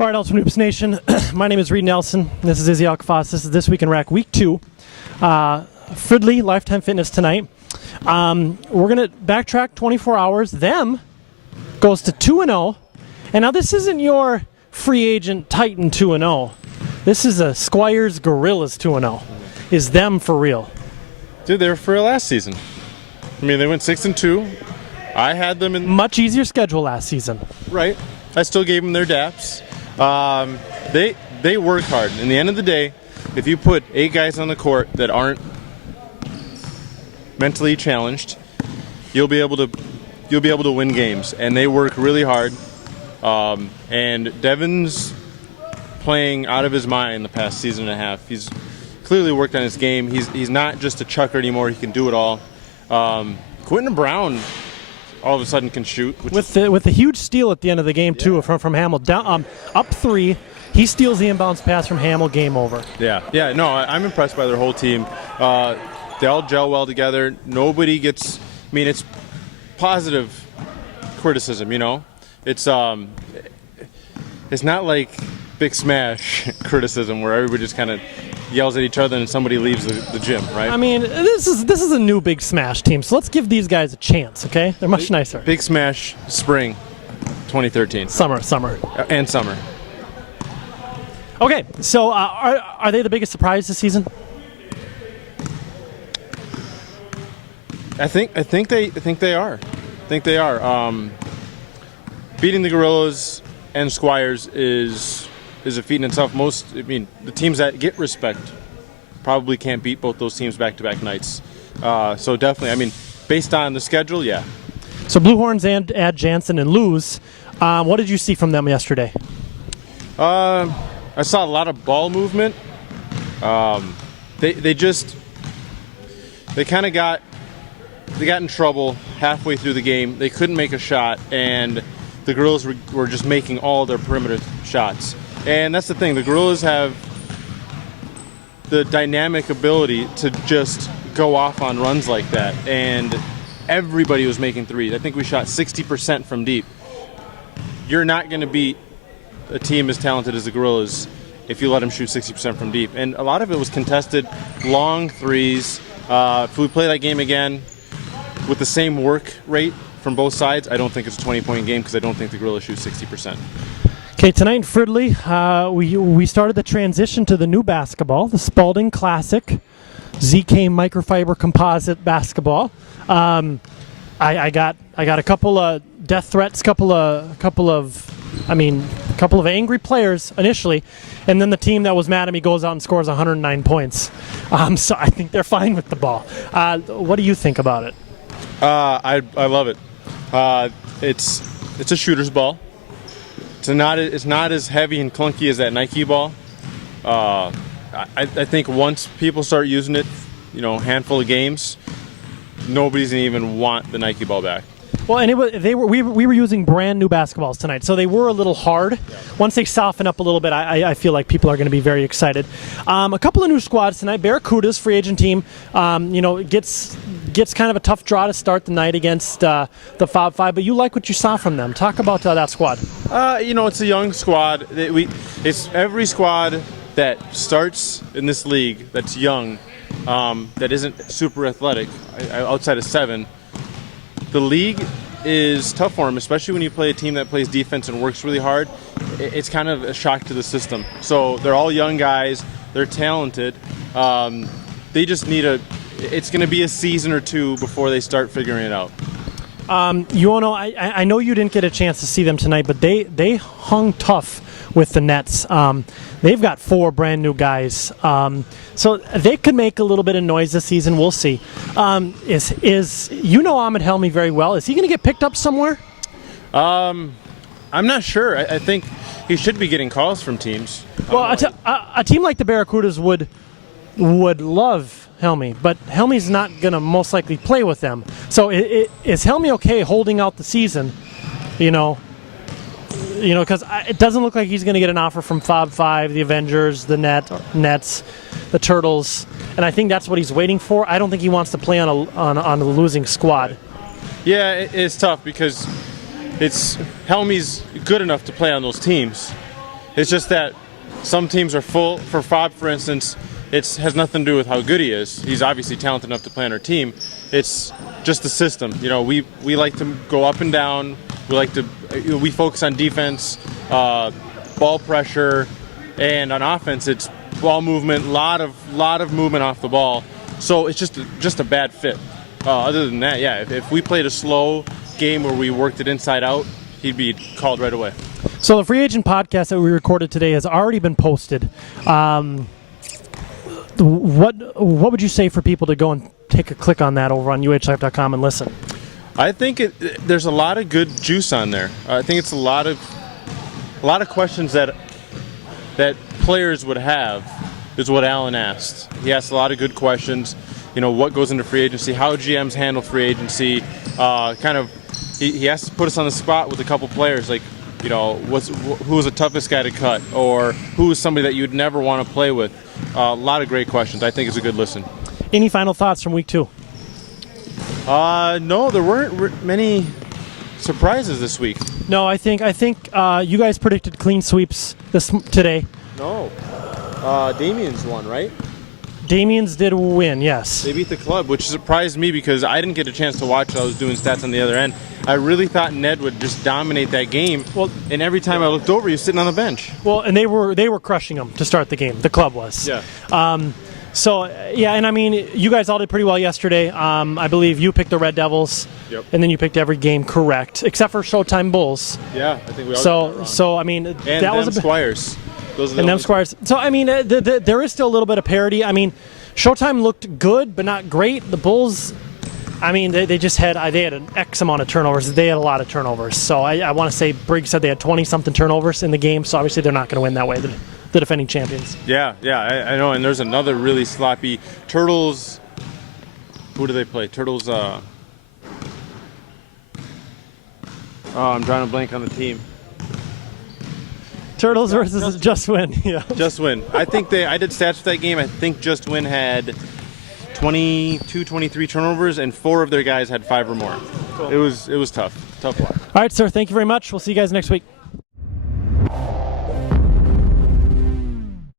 All right, Ultimate Hoops Nation. My name is Reid Nelson. This is Izzy Alcafas. This is This Week in Rack Week 2. Fridley, Lifetime Fitness tonight. We're going to backtrack 24 hours. THEM goes to 2-0. And now this isn't your free agent Titan 2-0. This is a Squires Gorillas 2-0. Is THEM for real? Dude, they were for real last season. I mean, they went 6-2. I had them in... Much easier schedule last season. Right. I still gave them their daps. They work hard. In the end of the day, if you put 8 guys on the court that aren't mentally challenged, you'll be able to win games. And they work really hard. And Devin's playing out of his mind the past season and a half. He's clearly worked on his game. He's not just a chucker anymore. He can do it all. Quentin Brown all of a sudden can shoot. With the huge steal at the end of the game, too, from Hamill. Down, up 3, he steals the inbounds pass from Hamill, game over. Yeah, no, I'm impressed by their whole team. They all gel well together. Nobody gets, I mean, it's positive criticism, you know? It's not like Big Smash criticism where everybody just kind of yells at each other and somebody leaves the gym, right? I mean, this is a new Big Smash team, so let's give these guys a chance, okay? They're much nicer. Big Smash Spring 2013. Summer. And summer. Okay, so are they the biggest surprise this season? I think they are. Beating the Gorillas and Squires is a feat in itself. The teams that get respect probably can't beat both those teams back-to-back nights. So definitely, based on the schedule, yeah. So Blue Horns add Jansen and lose. What did you see from them yesterday? I saw a lot of ball movement. They got in trouble halfway through the game. They couldn't make a shot, and the Gorillas were just making all their perimeter shots. And that's the thing. The Gorillas have the dynamic ability to just go off on runs like that. And everybody was making threes. I think we shot 60% from deep. You're not going to beat a team as talented as the Gorillas if you let them shoot 60% from deep. And a lot of it was contested, long threes. If we play that game again with the same work rate from both sides, I don't think it's a 20-point game because I don't think the Gorillas shoot 60%. Okay, tonight in Fridley, we started the transition to the new basketball, the Spalding Classic ZK microfiber composite basketball. I got a couple of death threats, couple of angry players initially, and then the team that was mad at me goes out and scores 109 points. So I think they're fine with the ball. What do you think about it? I love it. It's a shooter's ball. It's not as heavy and clunky as that Nike ball. I think once people start using it, a handful of games, nobody's gonna even want the Nike ball back. Well, and we were using brand new basketballs tonight, so they were a little hard. Yeah. Once they soften up a little bit, I feel like people are going to be very excited. A couple of new squads tonight. Barracudas, free agent team, gets kind of a tough draw to start the night against the Fob 5, but you like what you saw from them. Talk about that squad. It's a young squad. It's every squad that starts in this league that's young, that isn't super athletic, outside of 7. The league is tough for them, especially when you play a team that plays defense and works really hard. It's kind of a shock to the system. So they're all young guys. They're talented. They just need it's going to be a season or two before they start figuring it out. U.O.E.N.O, I know you didn't get a chance to see them tonight, but they hung tough with the Nets. They've got 4 brand new guys, so they could make a little bit of noise this season. We'll see. Ahmed Helmy very well. Is he going to get picked up somewhere? I'm not sure. I think he should be getting calls from teams. Well, a team like the Barracudas would love Helmy, but Helmy's not going to most likely play with them. So is Helmy okay holding out the season? Because it doesn't look like he's going to get an offer from Fob 5, the Avengers, the Nets, the Turtles, and I think that's what he's waiting for. I don't think he wants to play on a losing squad. Yeah, it's tough because Helmy's good enough to play on those teams. It's just that some teams are full. For Fob, for instance, it has nothing to do with how good he is. He's obviously talented enough to play on our team. It's just the system. We like to go up and down. We focus on defense, ball pressure, and on offense, it's ball movement. Lot of movement off the ball. So it's just a bad fit. Other than that, yeah, if we played a slow game where we worked it inside out, he'd be called right away. So the free agent podcast that we recorded today has already been posted. What would you say for people to go and take a click on that over on uhlife.com and listen? I think there's a lot of good juice on there. I think it's a lot of questions that players would have is what Alan asked. He asked a lot of good questions. What goes into free agency, how GMs handle free agency. He has to put us on the spot with a couple players, like, who was the toughest guy to cut, or who is somebody that you'd never want to play with. A lot of great questions. I think it's a good listen. Any final thoughts from week 2? No, there weren't many surprises this week. No, I think you guys predicted clean sweeps today. No, Damien's won, right? Damien's did win, yes. They beat the club, which surprised me because I didn't get a chance to watch it. I was doing stats on the other end. I really thought Ned would just dominate that game. Well, and every time I looked over, he was sitting on the bench. Well, and they were crushing them to start the game. The club was. Yeah. So, yeah, and I mean, you guys all did pretty well yesterday. I believe you picked the Red Devils. Yep. And then you picked every game correct, except for Showtime Bulls. Yeah, I think we all So I mean, and that was a Squires. Those are the and them Squires. So, I mean, there is still a little bit of parity. I mean, Showtime looked good, but not great. The Bulls, I mean, they just had an X amount of turnovers. They had a lot of turnovers. So I want to say Briggs said they had 20-something turnovers in the game. So obviously they're not going to win that way. The defending champions. Yeah, I know. And there's another really sloppy Turtles. Who do they play? Turtles. I'm drawing a blank on the team. Turtles versus Just Win. Yeah. Just Win. I did stats for that game. I think Just Win had 22, 23 turnovers, and 4 of their guys had 5 or more. Cool. It was tough. Tough luck. All right, sir. Thank you very much. We'll see you guys next week.